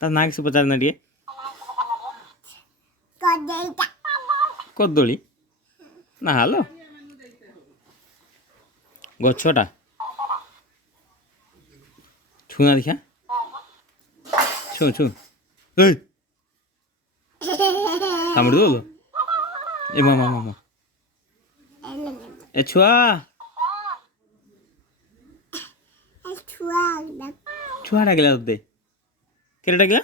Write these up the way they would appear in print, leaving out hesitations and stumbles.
ତା ନାଁ କିଛି ପଚାରୁନା ଟିକେ। କଦଳୀ ନା ହାଲୋ ଗଛଟା ଛୁଆ ଦେଖିଆ ଛୁଁ ଛୁଁ କାମୁଡ଼ି ଦେବ ଏ ମାମା ମାମା ଏ ଛୁଆ ଛୁଆ ଡାକିଲା ତତେ କେରେ ଡାକିଲା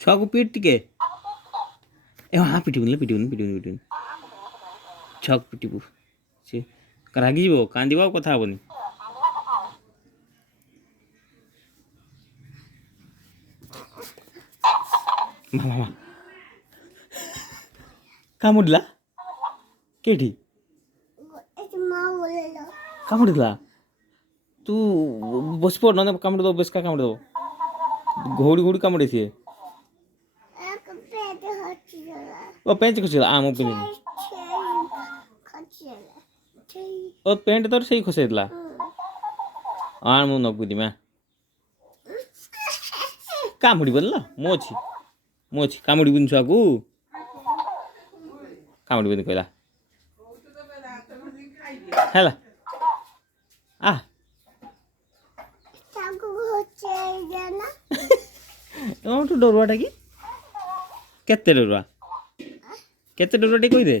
ଛୁଆକୁ ପିଟ ଟିକେ ଏ ହଁ ପିଟିବୁନି ପିଟିବୁନି ଛୁଆକୁ ପିଟିବୁ ସେ ରାଗିଯିବ କାନ୍ଦିବ ଆଉ କଥା ହବନି। ମାମା କାମୁଡ଼ିଲା କେଠି କାମୁଡ଼ିଥିଲା ତୁ ବସି ପଡ଼ ନହେଲେ କାମୁଡ଼ି ଦେବ ବେଶକା କାମୁଡ଼ି ଦେବ ଘଉଡ଼ି ଘଉଡ଼ି କାମୁଡ଼େ ସିଏ ଓ ପେଣ୍ଟ ଖସିଗଲା ମୁଁ ପିନ୍ଧିନି ଓ ପେଣ୍ଟ ତୋର ସେଇ ଖସି ଯାଇଥିଲା ମୁଁ ନଗୁଦି ମା କାମୁଡ଼ିବନି ନା ମୁଁ ଅଛି କାମୁଡ଼ିବୁନି ଛୁଆକୁ କାମୁଡ଼ିବନି କହିଲା ହେଲା ତୁ ଡରୁଆଟା କି କେତେ ଡରୁଆ ଟିକେ କହିଦେ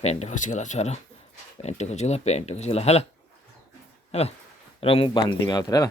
ପେଣ୍ଟ ଖସିଗଲା ଛୁଆର ପେଣ୍ଟ ଖସିଗଲା ହେଲା ହେଲା ର ମୁଁ ବାନ୍ଧିବି ଆଉ ଥରେ ହେଲା।